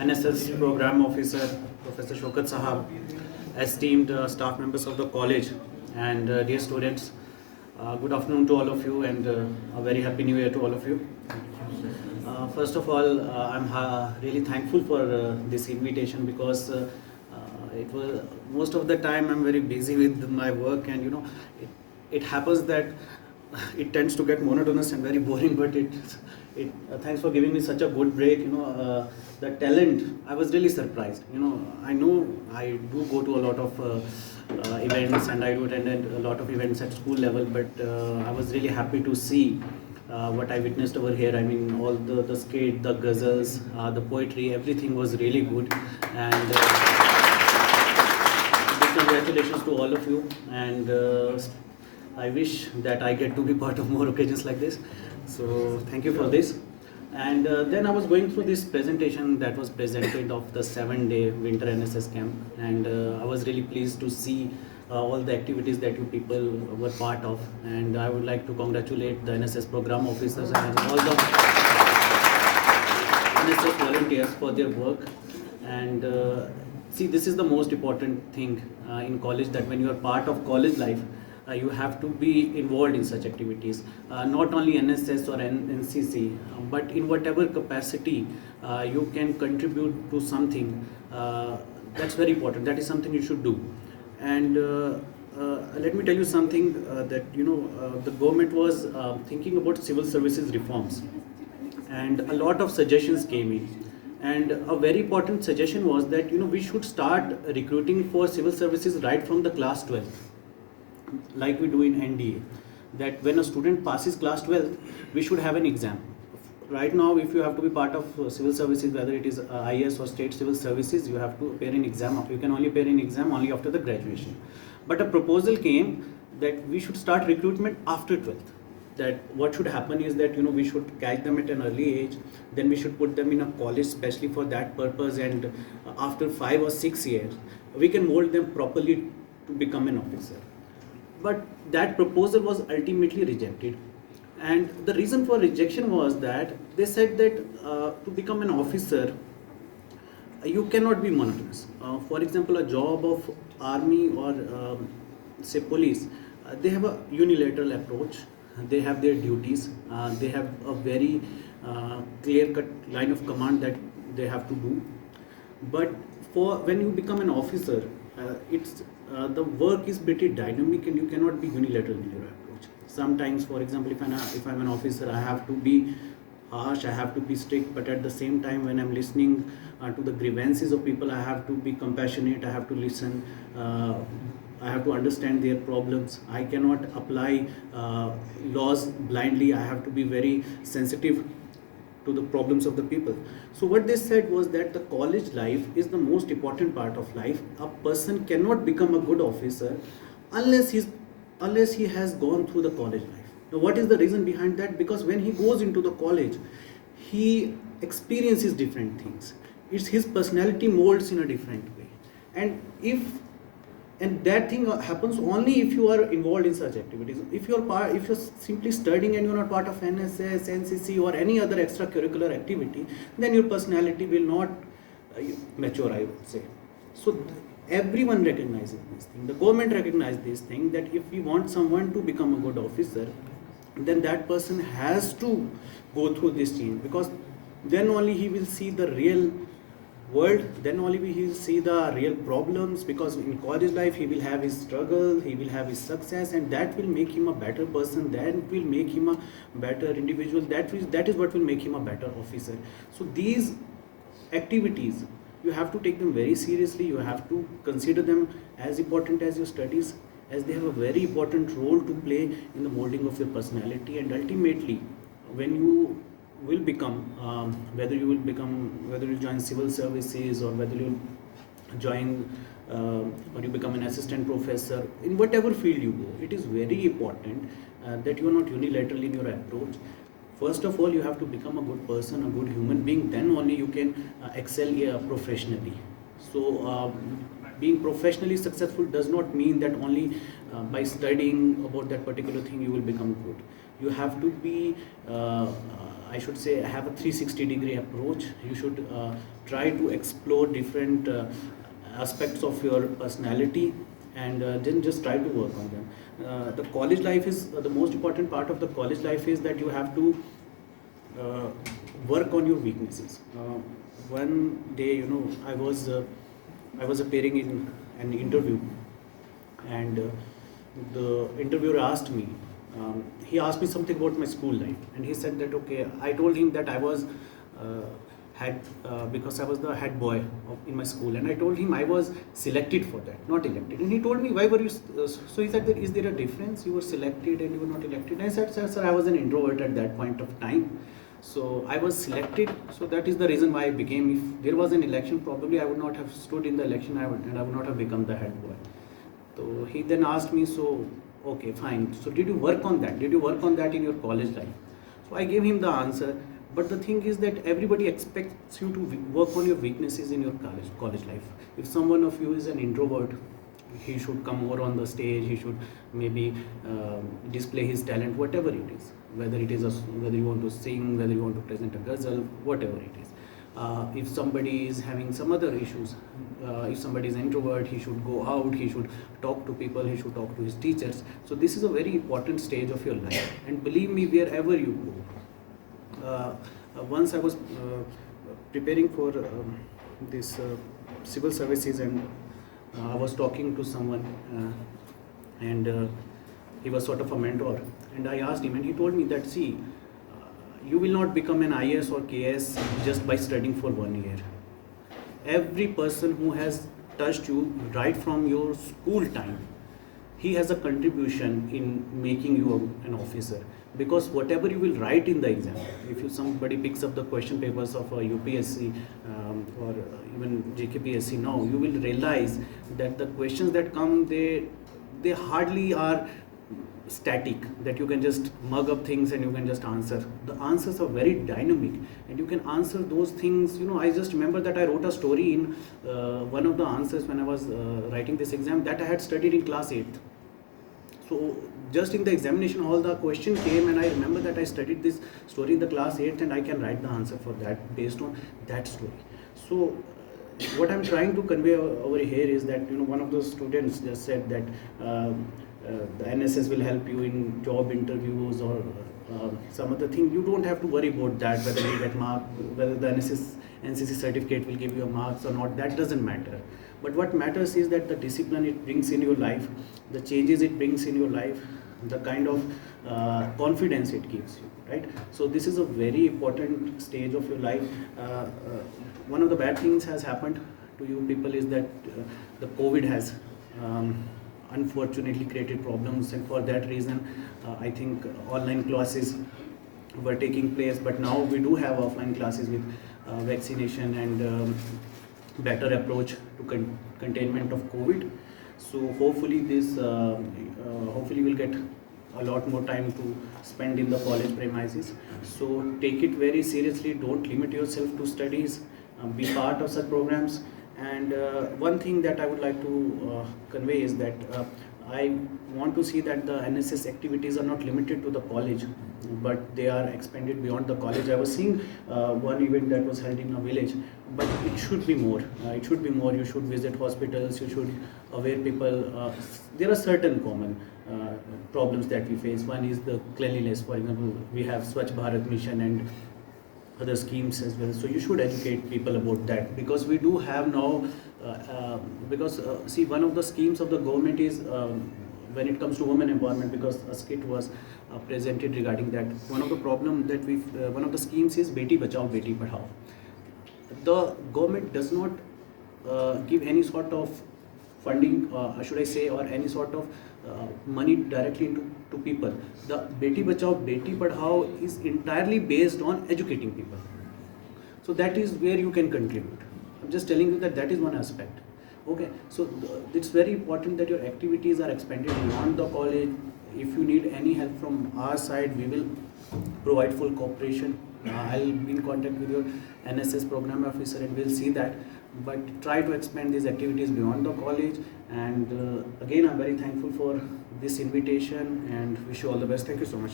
NSS Program Officer, Professor Shokat Sahab, esteemed staff members of the college, and dear students. Good afternoon to all of you, and a very happy new year to all of you. First of all, I'm really thankful for this invitation because it was most of the time I'm very busy with my work, and it happens that it tends to get monotonous and very boring. But thanks for giving me such a good break. The talent, I was really surprised. I know I do go to a lot of events, and I do attend a lot of events at school level, but I was really happy to see what I witnessed over here. I mean, all the skate, the ghazals, the poetry, everything was really good. And big congratulations to all of you. And I wish that I get to be part of more occasions like this. So thank you for this. And then I was going through this presentation that was presented of the 7-day winter NSS camp, and I was really pleased to see all the activities that you people were part of. And I would like to congratulate the NSS program officers and all the NSS volunteers for their work. And see, this is the most important thing in college, that when you are part of college life, you have to be involved in such activities, not only NSS or NCC, but in whatever capacity you can contribute to something. That's very important. That is something you should do. And let me tell you something, that the government was thinking about civil services reforms, and a lot of suggestions came in. And a very important suggestion was that we should start recruiting for civil services right from the class 12th, like we do in NDA, that when a student passes class 12th, we should have an exam. Right now, if you have to be part of civil services, whether it is IS or state civil services, you have to appear in exam. You can only appear in exam only after the graduation. But a proposal came that we should start recruitment after 12th. That what should happen is that we should catch them at an early age, then we should put them in a college specially for that purpose, and after 5 or 6 years, we can mold them properly to become an officer. But that proposal was ultimately rejected. And the reason for rejection was that they said that to become an officer, you cannot be monotonous. For example, a job of army or say police, they have a unilateral approach. They have their duties. They have a very clear-cut line of command that they have to do. But for when you become an officer, the work is pretty dynamic, and you cannot be unilateral in your approach. Sometimes, for example, if I'm an officer, I have to be harsh, I have to be strict, but at the same time, when I'm listening to the grievances of people, I have to be compassionate, I have to listen, I have to understand their problems. I cannot apply laws blindly. I have to be very sensitive to the problems of the people. So what they said was that the college life is the most important part of life. A person cannot become a good officer unless he has gone through the college life. Now, what is the reason behind that? Because when he goes into the college, he experiences different things. It's his personality molds in a different way. And that thing happens only if you are involved in such activities. If you're simply studying and you're not part of NSS, NCC, or any other extracurricular activity, then your personality will not mature, I would say. So everyone recognizes this thing. The government recognizes this thing, that if we want someone to become a good officer, then that person has to go through this change, because then only he will see the real world, then only he will see the real problems. Because in college life, he will have his struggle, he will have his success, and that will make him a better person, that will make him a better individual, that is what will make him a better officer. So these activities, you have to take them very seriously. You have to consider them as important as your studies, as they have a very important role to play in the molding of your personality. And ultimately, when you will become, whether you join civil services, or whether you join or you become an assistant professor, in whatever field you go, it is very important that you are not unilateral in your approach. First of all, you have to become a good person, a good human being, then only you can excel professionally. So being professionally successful does not mean that only by studying about that particular thing you will become good. You have to be I should say, have a 360-degree approach. You should try to explore different aspects of your personality, and then just try to work on them. The college life is the most important part of the college life is that you have to uh, work on your weaknesses. One day, I was appearing in an interview, and the interviewer asked me. He asked me something about my school life, and he said that okay. I told him that I was because I was the head boy in my school, and I told him I was selected for that, not elected. And he told me, why were you? So he said that is there a difference? You were selected and you were not elected. And I said, sir, I was an introvert at that point of time. So I was selected, so that is the reason why I became. If there was an election, probably I would not have stood in the election, and I would not have become the head boy. So he then asked me, so okay, fine. So did you work on that? Did you work on that in your college life? So I gave him the answer. But the thing is that everybody expects you to work on your weaknesses in your college life. If someone of you is an introvert, he should come more on the stage. He should maybe display his talent, whatever it is. Whether it is whether you want to sing, whether you want to present a ghazal, whatever it is. If somebody is having some other issues, if somebody is introvert, he should go out, he should talk to people, he should talk to his teachers. So this is a very important stage of your life, and believe me, wherever you go. Once I was preparing for this civil services, and I was talking to someone, and he was sort of a mentor, and I asked him, and he told me that, see, you will not become an IAS or KS just by studying for 1 year. Every person who has touched you right from your school time, he has a contribution in making you an officer. Because whatever you will write in the exam, if somebody picks up the question papers of a UPSC or even JKPSC now, you will realize that the questions that come, they hardly are static, that you can just mug up things and you can just answer. The answers are very dynamic, and you can answer those things. I just remember that I wrote a story in one of the answers when I was writing this exam that I had studied in class 8th. So just in the examination hall, the question came, and I remember that I studied this story in the class 8th, and I can write the answer for that based on that story. So what I'm trying to convey over here is that one of the students just said that the NSS will help you in job interviews or some other thing. You don't have to worry about that, whether you get mark, whether the NCC certificate will give you marks or not. That doesn't matter. But what matters is that the discipline it brings in your life, the changes it brings in your life, the kind of confidence it gives you, right? So this is a very important stage of your life. One of the bad things has happened to you people is that the COVID has unfortunately created problems, and for that reason I think online classes were taking place, but now we do have offline classes with vaccination and better approach to containment of COVID. So hopefully hopefully we'll get a lot more time to spend in the college premises. So take it very seriously, don't limit yourself to studies, be part of such programs. And one thing that I would like to convey is that I want to see that the NSS activities are not limited to the college, but they are expanded beyond the college. I was seeing one event that was held in a village, but it should be more. It should be more. You should visit hospitals. You should aware people. There are certain common problems that we face. One is the cleanliness. For example, we have Swachh Bharat Mission and other schemes as well. So you should educate people about that, because we do have now. See, one of the schemes of the government is when it comes to women empowerment, because a skit was presented regarding that. One of the problem that one of the schemes is Beti Bachao, Beti Padhao. The government does not give any sort of funding, should I say, or any sort of money directly to people. The Beti Bachao, Beti Padhao is entirely based on educating people. So that is where you can contribute. I'm just telling you that is one aspect. Okay, so it's very important that your activities are expanded beyond the college. If you need any help from our side, we will provide full cooperation. I'll be in contact with your NSS program officer, and we'll see that. But try to expand these activities beyond the college. And again, I'm very thankful for this invitation and wish you all the best. Thank you so much.